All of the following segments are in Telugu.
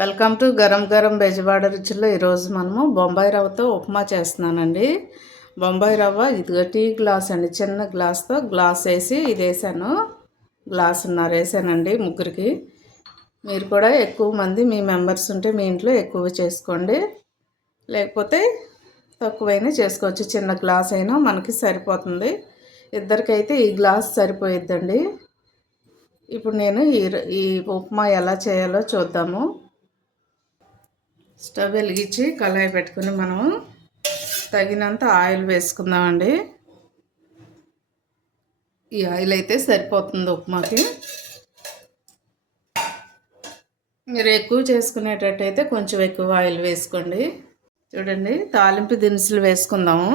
వెల్కమ్ టు గరం గరం బెజవాడ రుచుల్లో. ఈరోజు మనము బొంబాయి రవ్వతో ఉప్మా చేస్తున్నానండి. బొంబాయి రవ్వ ఇదిగో టీ గ్లాస్ అండి, చిన్న గ్లాస్తో గ్లాస్ వేసి ఇది వేసాను, గ్లాసున్నర వేసానండి ముగ్గురికి. మీరు కూడా ఎక్కువ మంది మీ మెంబర్స్ ఉంటే మీ ఇంట్లో ఎక్కువ చేసుకోండి, లేకపోతే తక్కువైనా చేసుకోవచ్చు. చిన్న గ్లాస్ అయినా మనకి సరిపోతుంది. ఇద్దరికైతే ఈ గ్లాస్ సరిపోయిద్దండి. ఇప్పుడు నేను ఈ ఉప్మా ఎలా చేయాలో చూద్దాము. స్టవ్ వెలిగించి కళాయి పెట్టుకుని మనము తగినంత ఆయిల్ వేసుకుందామండి. ఈ ఆయిల్ అయితే సరిపోతుంది ఉప్మాకి. మీరు ఎక్కువ చేసుకునేటట్టయితే కొంచెం ఎక్కువ ఆయిల్ వేసుకోండి. చూడండి, తాలింపు దినుసులు వేసుకుందాము.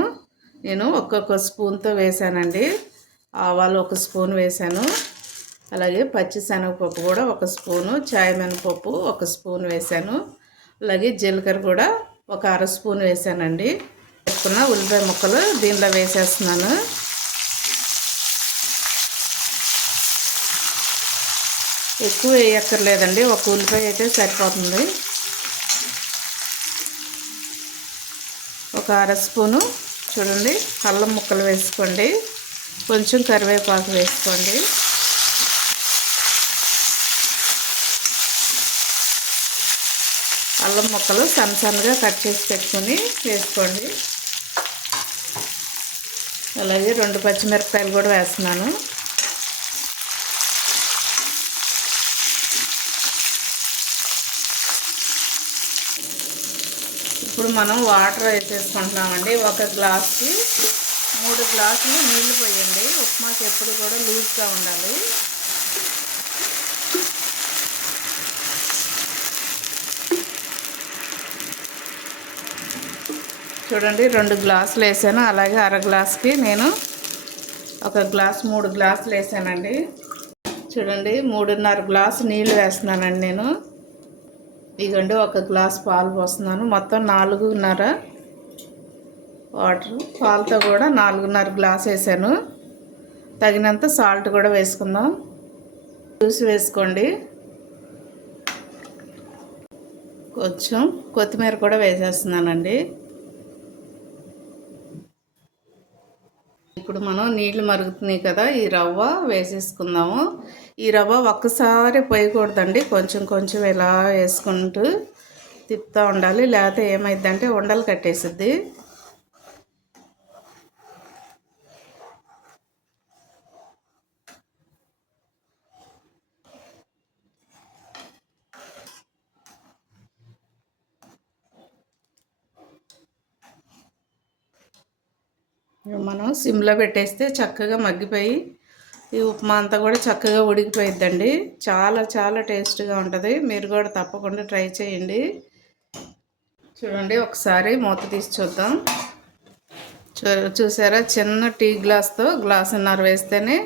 నేను ఒక్కొక్క స్పూన్తో వేసానండి. ఆవాలు 1 స్పూన్ వేసాను, అలాగే పచ్చిశనగపప్పు కూడా 1 స్పూను, చాయ్ మినపప్పు 1 స్పూన్ వేసాను, అలాగే జీలకర్ర కూడా 1/2 స్పూన్ వేసానండి. వేసుకున్న ఉల్లిపాయ ముక్కలు దీనిలో వేసేస్తున్నాను. ఎక్కువ వేయక్కర్లేదండి, 1 ఉల్లిపాయ అయితే సరిపోతుంది. 1/2 స్పూను చూడండి అల్లం ముక్కలు వేసుకోండి, కొంచెం కరివేపాకు వేసుకోండి. అల్లం ముక్కలు సన్నగా కట్ చేసి పెట్టుకొని వేసుకోండి. అలాగే 2 పచ్చిమిరపకాయలు కూడా వేస్తున్నాను. ఇప్పుడు మనం వాటర్ వేసేసుకుంటున్నామండి. 1 గ్లాస్కి 3 గ్లాసులు నీళ్లు పోయండి. ఉప్మాకి ఎప్పుడు కూడా లూజ్గా ఉండాలి. చూడండి 2 గ్లాసులు వేసాను, అలాగే 1/2 గ్లాస్కి నేను 1 గ్లాస్ 3 గ్లాసులు వేసానండి. చూడండి 3.5 గ్లాసు నీళ్ళు వేస్తున్నానండి నేను. ఇదిగోండి 1 గ్లాస్ పాలు పోస్తున్నాను. మొత్తం 4.5 వాటర్, పాలతో కూడా 4.5 గ్లాస్ వేసాను. తగినంత సాల్ట్ కూడా వేసుకుందాం. చూసి వేసుకోండి. కొంచెం కొత్తిమీర కూడా వేసేస్తున్నానండి. ఇప్పుడు మనం నీళ్లు మరుగుతున్నాయి కదా, ఈ రవ్వ వేసేసుకుందాము. ఈ రవ్వ ఒక్కసారి పోయకూడదండి, కొంచెం కొంచెం ఇలా వేసుకుంటూ తిప్పుతూ ఉండాలి, లేకపోతే ఏమైందంటే ఉండలు కట్టేసిద్ది. మనం సిమ్లో పెట్టేస్తే చక్కగా మగ్గిపోయి ఈ ఉప్మా అంతా కూడా చక్కగా ఉడికిపోయిద్దండి. చాలా చాలా టేస్ట్గా ఉంటుంది. మీరు కూడా తప్పకుండా ట్రై చేయండి. చూడండి ఒకసారి మూత తీసి చూద్దాం. చూసారా, చిన్న టీ గ్లాస్తో గ్లాసున్నర వేస్తేనే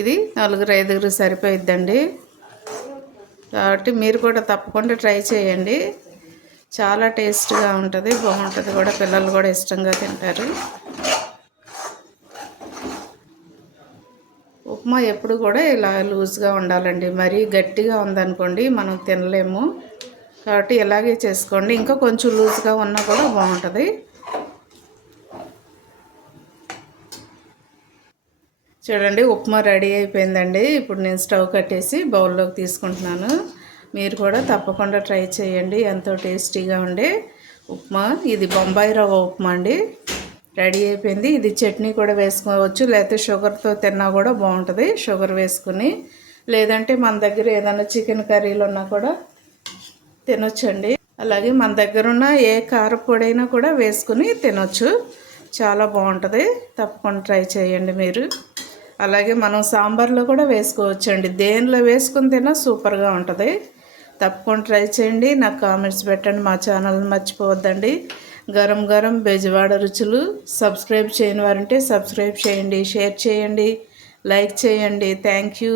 ఇది 4-5 సరిపోయిద్దండి. కాబట్టి మీరు కూడా తప్పకుండా ట్రై చేయండి. చాలా టేస్ట్గా ఉంటుంది, బాగుంటుంది కూడా, పిల్లలు కూడా ఇష్టంగా తింటారు. ఉప్మా ఎప్పుడు కూడా ఇలా లూజ్గా ఉండాలండి, మరీ గట్టిగా ఉందనుకోండి మనం తినలేము. కాబట్టి ఇలాగే చేసుకోండి, ఇంకా కొంచెం లూజ్గా ఉన్నా కూడా బాగుంటుంది. చూడండి ఉప్మా రెడీ అయిపోయిందండి. ఇప్పుడు నేను స్టవ్ కట్టేసి బౌల్లోకి తీసుకుంటున్నాను. మీరు కూడా తప్పకుండా ట్రై చేయండి, ఎంతో టేస్టీగా ఉండే ఉప్మా. ఇది బొంబాయి రవ్వ ఉప్మా అండి, రెడీ అయిపోయింది. ఇది చట్నీ కూడా వేసుకోవచ్చు, లేకపోతే షుగర్తో తిన్నా కూడా బాగుంటుంది. షుగర్ వేసుకుని, లేదంటే మన దగ్గర ఏదైనా చికెన్ కర్రీలు ఉన్నా కూడా తినొచ్చండి. అలాగే మన దగ్గర ఉన్న ఏ కారపొడైనా కూడా వేసుకుని తినొచ్చు, చాలా బాగుంటుంది. తప్పకుండా ట్రై చేయండి మీరు. అలాగే మనం సాంబార్లో కూడా వేసుకోవచ్చండి, దేనిలో వేసుకుని తిన్నా సూపర్గా ఉంటుంది. తప్పకుండా ట్రై చేయండి, నాకు కామెంట్స్ పెట్టండి. మా ఛానల్ని మర్చిపోవద్దండి. గరం గరం బెజవాడ రుచులు. సబ్స్క్రైబ్ చేయని వారంటే సబ్స్క్రైబ్ చేయండి, షేర్ చేయండి, లైక్ చేయండి. Thank you.